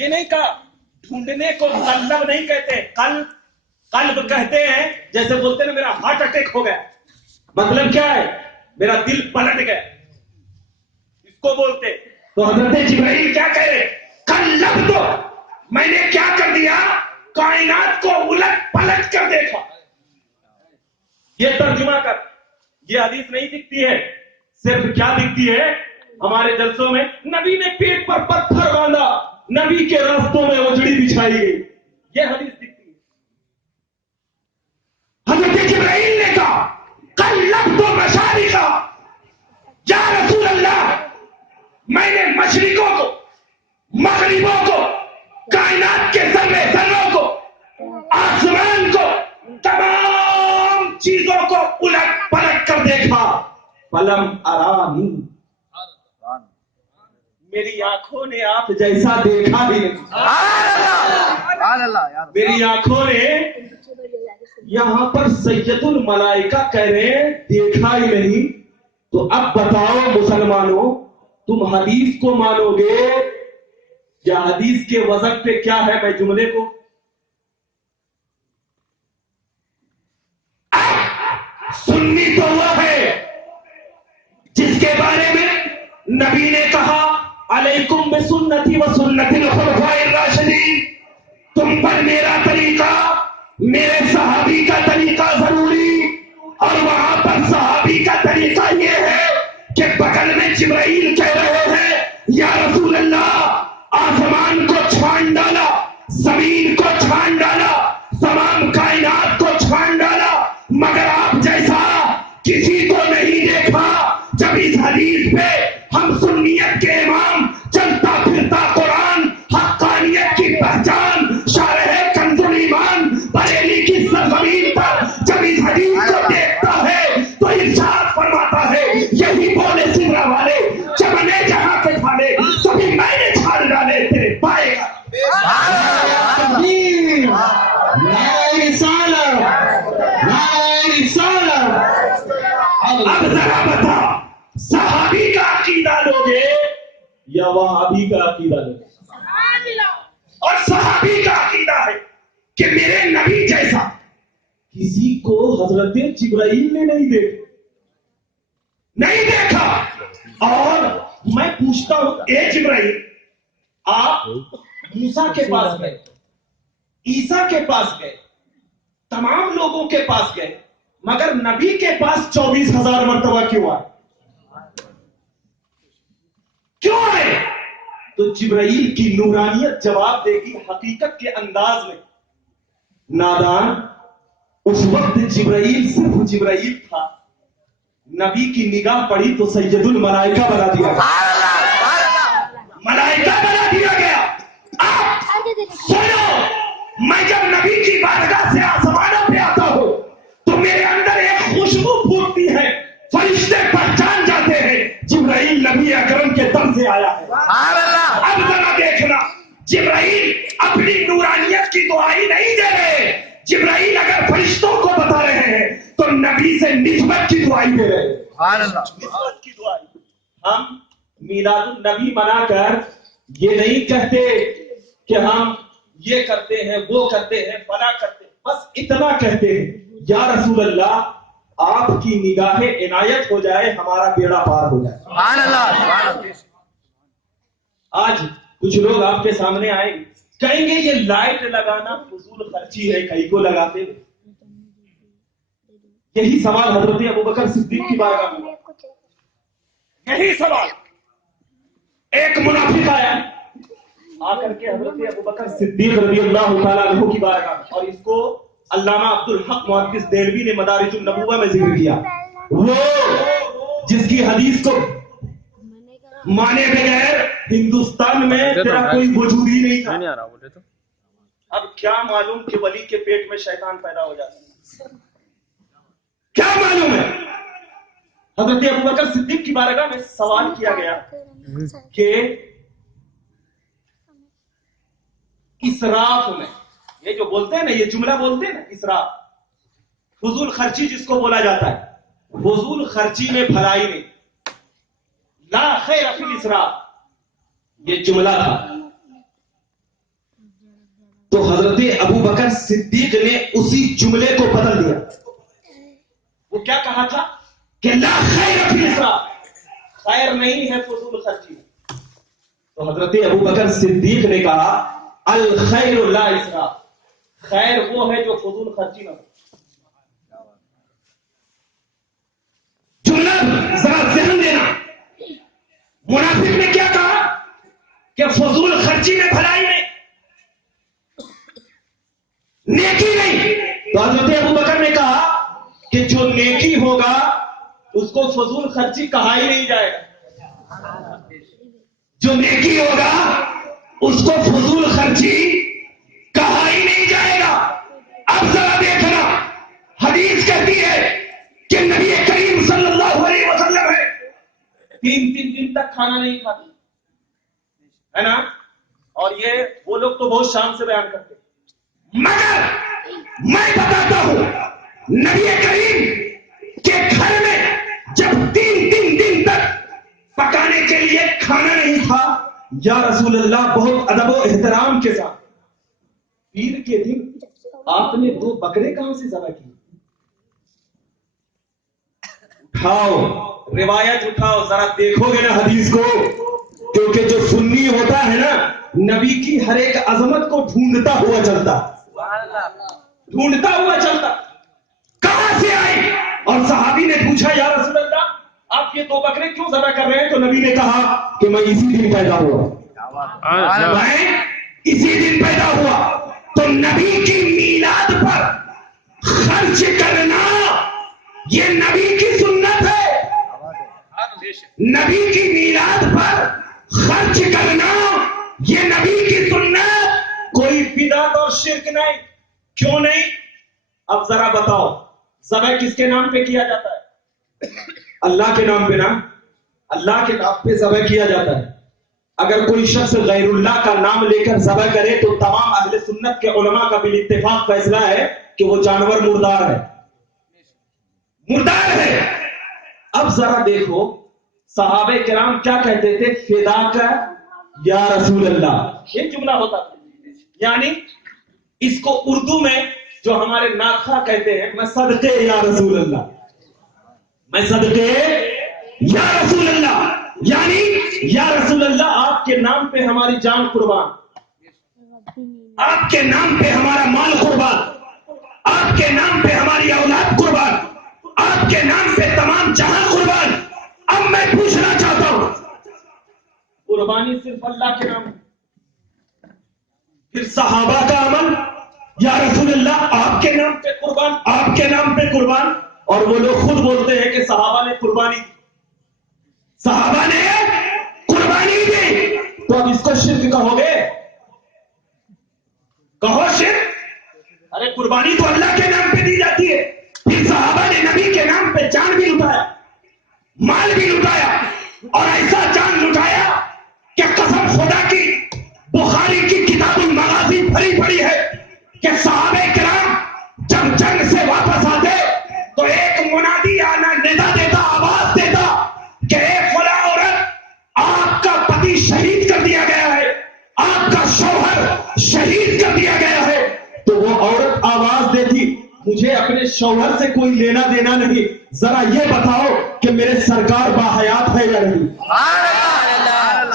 یہ نہیں کہا. ڈھونڈنے کو قلب نہیں کہتے, قلب کہتے ہیں. جیسے بولتے ہیں میرا ہارٹ اٹیک ہو گیا, مطلب کیا ہے؟ میرا دل پلٹ گیا, اس کو بولتے. تو حضرت جبرائیل کیا کہہ رہے؟ قلب تو میں نے کیا کر دیا, کائنات کو الٹ پلٹ کر دیکھا. یہ ترجمہ کر. یہ حدیث نہیں دکھتی ہے, صرف کیا دکھتی ہے ہمارے جلسوں میں؟ نبی نے پیٹ پر پتھر باندھا, نبی کے راستوں میں اجڑی بچھائی گئی. یہ حدیث دکھتی ہے. حضرت جبرائیل نے کہا قلب تو مشارقہ, یا رسول اللہ میں نے مشرقوں کو, مغربوں کو, کائنات کے ذرے ذروں کو, آسمان کو, تمام چیزوں کو الٹ پلٹ کر دیکھا. فلم ارانی, میری آنکھوں نے آپ جیسا دیکھا ہی نہیں. میری آنکھوں نے, یہاں پر سید الملائکہ کہہ رہے ہیں دیکھا ہی نہیں. تو اب بتاؤ مسلمانوں, تم حدیث کو مانو گے یا حدیث کے وزن پہ کیا ہے؟ میں جملے کو سنی تو وہ ہے جس کے بارے میں نبی نے کہا علیکم بسنتی و سنت الخلفاء الراشدین, تم پر میرا طریقہ, میرے صحابی کا طریقہ ضروری. اور وہاں پر صحابی کا طریقہ یہ ہے کہ بغل میں جبرائیل کہہ رہے ہیں یا رسول اللہ آسمان کو چھان ڈالا, زمین کو چھان ڈالا, تمام کائنات کو چھان ڈالا, مگر آپ جیسا کسی کو نہیں دیکھا. جب اس حدیث پہ ہم سنیت کے امام, چلتا پھرتا قرآن, حقانیت کی پہچان, شارح کنز الایمان بریلی کی سرزمین پر جب اس حدیث کو دیکھتا ہے تو ارشاد فرماتا ہے یہی بولے سمرا والے چمنے جہاں کے کھانے سبھی میں نے چھاڑ ڈالے تیرے پائے گا. اب ذرا بتا, صحابی کا عقیدہ لوگے یا وہابی کا عقیدہ لوگے؟ اور صحابی کا عقیدہ ہے کہ میرے نبی جیسا کسی کو حضرت جبرائیل نے نہیں دیکھا. اور میں پوچھتا ہوں اے جبرائیل, آپ موسیٰ کے پاس گئے, عیسیٰ کے پاس گئے, تمام لوگوں کے پاس گئے, مگر نبی کے پاس 24,000 مرتبہ کیوں آئے؟ کیوں آئے؟ تو جبرائیل کی نورانیت جواب دے گی حقیقت کے انداز میں. نادان, اس وقت جبرائیل صرف جبرائیل تھا, نبی کی نگاہ پڑی تو سید الملائکہ بنا دیا گیا, ملائکہ بنا دیا گیا. آپ سنو, میں جب نبی کی بارگاہ سے آسمانوں پہ آتا ہوں تو میرے اندر ایک خوشبو پھوٹتی ہے, فرشتے پہچان جاتے ہیں جبرائیل نبی اکرم کے دم سے آیا ہے. اب ذرا دیکھنا, جبرائیل اپنی نورانیت کی دعائی نہیں دے رہے. جبرائیل اگر فرشتوں کو بتا رہے ہیں تو نبی سے نسبت کی دعائی دے رہے ہیں. نسبت کی دعائی. ہم میلاد النبی منا کر یہ نہیں کہتے کہ ہم یہ کرتے ہیں, وہ کرتے ہیں, فلاں کرتے ہیں, بس اتنا کہتے ہیں یا رسول اللہ آپ کی نگاہ عنایت ہو جائے, ہمارا بیڑا پار ہو جائے. آج کچھ لوگ آپ کے سامنے آئیں گے, کہیں گے یہ لائٹ لگانا فضول خرچی ہے, کہیں کو لگاتے ہیں. یہی سوال حضرت ابوبکر صدیق کی بارگاہ میں, یہی سوال. ایک منافق آیا, آ کر کے حضرت ابوبکر صدیق رضی اللہ تعالیٰ عنہ کی بارگاہ میں, اور اس کو علامہ عبدالحق محدث دہلوی نے مدارج النبوہ میں ذکر کیا, وہ جس کی حدیث کو مانے بغیر ہندوستان میں تیرا کوئی وجود ہی نہیں تھا. اب کیا معلوم کہ ولی کے پیٹ میں شیطان پیدا ہو جاتا ہے, کیا معلوم ہے. حضرت ابوبکر صدیق کی بارگاہ میں سوال کیا گیا کہ اسراف میں, یہ جو بولتے ہیں نا, یہ جملہ بولتے ہیں نا اسراف, فضول خرچی جس کو بولا جاتا ہے, فضول خرچی میں بھلائی نہیں, لا خیر فی الاسراف, یہ جملہ تھا. حضرت ابو بکر صدیق نے اسی جملے کو بدل دیا. وہ کیا کہا تھا کہ لا خیر فی الاسراف، خیر نہیں ہے فضول خرچی میں. تو حضرت ابو بکر صدیق نے کہا الخیر لا اسراف، خیر وہ ہے جو فضول خرچی نہ ہو. جملہ ذرا ذہن دینا. منافق نے کیا کہا کہ فضول خرچی میں بھلائی نہیں، نیکی نہیں. تو حضرت ابو بکر نے کہا کہ جو نیکی ہوگا اس کو فضول خرچی کہا ہی نہیں جائے گا. جو نیکی ہوگا اس کو فضول خرچی کہا ہی نہیں جائے گا. اب ذرا دیکھنا، حدیث کہتی ہے کہ نبی کریم صلی اللہ علیہ وسلم ہے 3 دن تک کھانا نہیں کھاتے، ہے نا؟ اور یہ وہ لوگ تو بہت شان سے بیان کرتے، مگر میں بتاتا ہوں نبی کریم کے گھر میں جب 3 دن تک پکانے کے لیے کھانا نہیں تھا، یا رسول اللہ بہت ادب و احترام کے ساتھ پیر کے دن آپ نے 2 بکرے کہاں سے ذبح کی؟ اٹھاؤ روایت اٹھاؤ، ذرا دیکھو گے نا حدیث کو، کیونکہ جو سنی ہوتا ہے نا نبی کی ہر ایک عظمت کو ڈھونڈتا ہوا چلتا، کہاں سے آئی. اور صحابی نے پوچھا یا رسول اللہ آپ یہ 2 بکرے کیوں ذبح کر رہے ہیں؟ تو نبی نے کہا کہ میں اسی دن پیدا ہوا، میں اسی دن پیدا ہوا. تو نبی کی میلاد پر خرچ کرنا یہ نبی کی سنت ہے. نبی کی میلاد پر خرچ کرنا یہ نبی کی سنت، کوئی بدعت اور شرک نہیں. کیوں نہیں؟ اب ذرا بتاؤ ذبح کس کے نام پہ کیا جاتا ہے؟ اللہ کے نام پہ نا، اللہ کے نام پہ ذبح کیا جاتا ہے. اگر کوئی شخص غیر اللہ کا نام لے کر ذبح کرے تو تمام اہل سنت کے علماء کا بالاتفاق فیصلہ ہے کہ وہ جانور مردار ہے، مردار ہے. اب ذرا دیکھو صحابہ کرام کیا کہتے تھے؟ فداک یا رسول اللہ، یہ جملہ ہوتا تھا. یعنی اس کو اردو میں جو ہمارے ناخواہ کہتے ہیں، میں صدقے یا رسول اللہ، میں صدقے یا رسول اللہ، یعنی یا رسول اللہ آپ کے نام پہ ہماری جان قربان، آپ کے نام پہ ہمارا مال قربان، آپ کے نام پہ ہماری اولاد قربان، آپ کے نام پہ تمام جہاں قربان. اب میں پوچھنا چاہتا ہوں قربانی صرف اللہ کے نام، پھر صحابہ کا عمل یا رسول اللہ آپ کے نام پہ قربان، آپ کے نام پہ قربان. اور وہ لوگ خود بولتے ہیں کہ صحابہ نے قربانی دی، صحابہ نے قربانی دی. تو اب اس کو شرک کہو گے؟ کہو شرک؟ ارے قربانی تو اللہ کے نام پہ دی جاتی ہے. پھر صحابہ نے نبی کے نام پہ جان بھی لٹایا، مال بھی لٹایا، اور ایسا جان لٹایا کہ قسم خدا کی بخاری کی کتاب المغازی بھری پڑی ہے کہ صحابہ کرام جب جنگ سے واپس آتے تو ایک منادی آنا ندا دیتا، آواز دیتا کہ اے فلاں عورت آپ کا پتی شہید کر دیا گیا ہے، آپ کا شوہر شہید کر دیا گیا ہے. تو وہ عورت آواز دیتی مجھے اپنے شوہر سے کوئی لینا دینا نہیں، ذرا یہ بتاؤ کہ میرے سرکار باحیات ہے یا نہیں،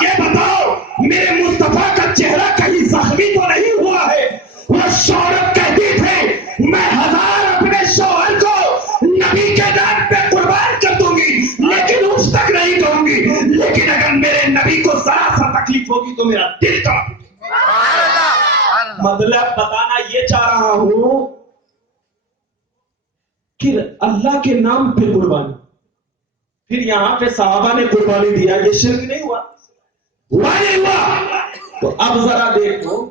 یہ بتاؤ میرے مصطفیٰ کا چہرہ کہیں زخمی تو نہیں ہوا ہے. وہ عورت کہتی تھی میں 1000 اپنے شوہر کو نبی کے نام پہ قربان کر دوں گی لیکن اس تک نہیں کہوں گی، لیکن اگر میرے نبی کو ذرا سا تکلیف ہوگی تو میرا دل کا. مطلب بتانا یہ چاہ رہا ہوں کہ اللہ کے نام پہ قربانی. پھر یہاں پہ صحابہ نے قربانی دیا، یہ شرک نہیں ہوا؟ ہوا نہیں ہوا؟ تو اب ذرا دیکھو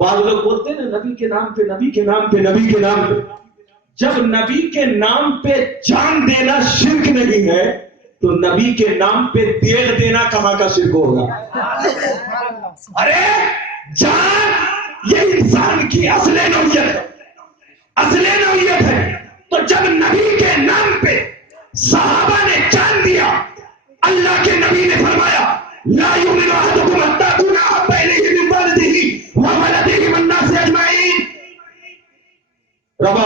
بعض لوگ بولتے ہیں نا نبی کے نام پہ، نبی کے نام پہ، نبی کے نام پہ. جب نبی کے نام پہ جان دینا شرک نہیں ہے تو نبی کے نام پہ دیگ دینا کہاں کا شرک ہوگا؟ ارے جان یہ انسان کی اصل نوعیت ہے، اصل نوعیت ہے. تو جب نبی کے نام پہ صحابہ نے جان دیا، اللہ کے نبی نے فرمایا لا یؤمن احدکم حتی اکون احب الیہ من والدہ وولدہ والناس اجمعین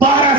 12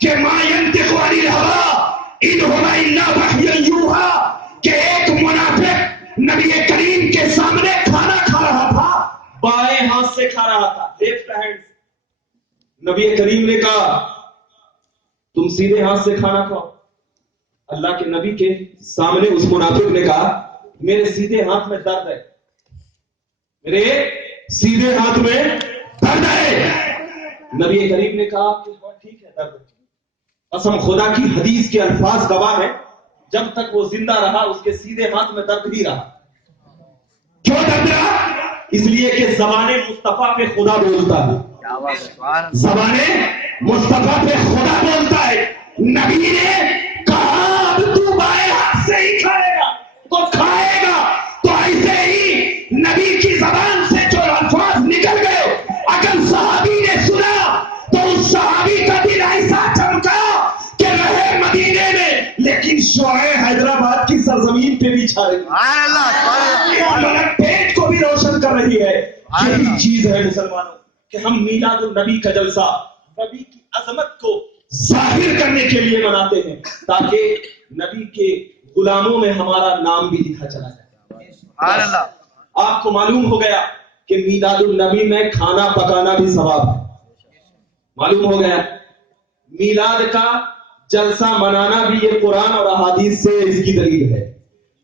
کہ ما ينطق عن الهوى ان هو الا وحی یوحی، کہ ایک منافق نبی کریم کے سامنے کھانا کھا رہا تھا، بائیں ہاتھ سے کھا رہا تھا، لیفٹ ہینڈ۔ نبی کریم نے کہا تم سیدھے ہاتھ سے کھانا کھاؤ۔ اللہ کے نبی کے سامنے اس منافق نے کہا میرے سیدھے ہاتھ میں درد ہے، میرے سیدھے ہاتھ میں درد ہے۔ نبی کریم نے کہا کہ ہاں ٹھیک ہے درد ہے۔ قسم خدا کی حدیث کے الفاظ گواہ ہیں، جب تک وہ زندہ رہا اس کے سیدھے ہاتھ میں درد ہی رہا۔ کیوں درد رہا؟ اس لیے کہ زبان مصطفیٰ پہ خدا بولتا ہے، زبان مصطفیٰ پہ خدا بولتا ہے۔ نبی نے کہا اب تو بائیں ہاتھ سے ہی کھائے گا تو کھائے گا، تو ایسے ہی نبی کی زبان سے جو الفاظ نکل گئے اگر صحابی نے سنا تو اس صحابی کا دل ایسا چمکا کہ رہے مدینے میں لیکن شعاع حیدرآباد کی سرزمین پہ بھی چھا رہی ہے، پیٹ کو بھی روشن کر رہی ہے۔ یہی چیز ہے مسلمانوں کہ ہم میلاد النبی کا جلسہ نبی کی عظمت کو ظاہر کرنے کے لیے مناتے ہیں تاکہ نبی کے غلاموں میں ہمارا نام بھی لکھا چلا جائے۔ آپ کو معلوم ہو گیا کہ میلاد النبی میں کھانا پکانا بھی ثواب ہے، معلوم ہو گیا۔ میلاد کا جلسہ منانا بھی یہ قرآن اور احادیث سے اس کی دلیل ہے۔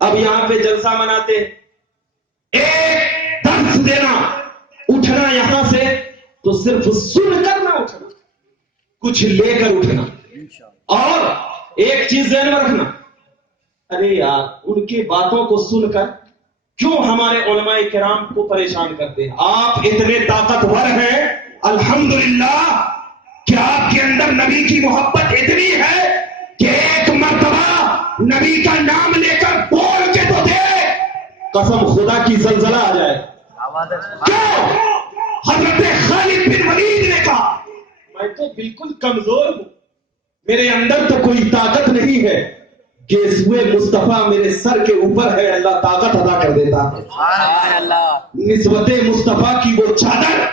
اب یہاں پہ جلسہ مناتے ہیں، ایک درس دینا، اٹھنا یہاں سے تو صرف سن کر نہ اٹھنا، کچھ لے کر اٹھنا۔ اور ایک چیز ذہن میں رکھنا، ارے یار ان کی باتوں کو سن کر کیوں ہمارے علماء کرام کو پریشان کرتے ہیں؟ آپ اتنے طاقتور ہیں الحمدللہ کہ آپ کے اندر نبی کی محبت اتنی ہے کہ ایک مرتبہ نبی کا نام لے کر بول کے تو دے، قسم خدا کی زلزلہ آ جائے۔ کیوں؟ حضرت خالد بن ولید نے کہا میں تو بالکل کمزور ہوں، میرے اندر تو کوئی طاقت نہیں ہے کہ سوئے مصطفیٰ میرے سر کے اوپر ہے، اللہ طاقت ادا کر دیتا ہے۔ نسبت مصطفیٰ کی وہ چادر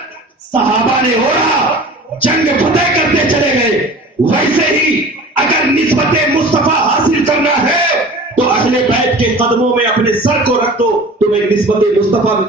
صحابہ نے اوڑھا، جنگ فتح کرتے چلے گئے۔ ویسے ہی اگر نسبت مصطفیٰ حاصل کرنا ہے تو اہل بیت کے قدموں میں اپنے سر کو رکھ دو، تمہیں نسبت مصطفیٰ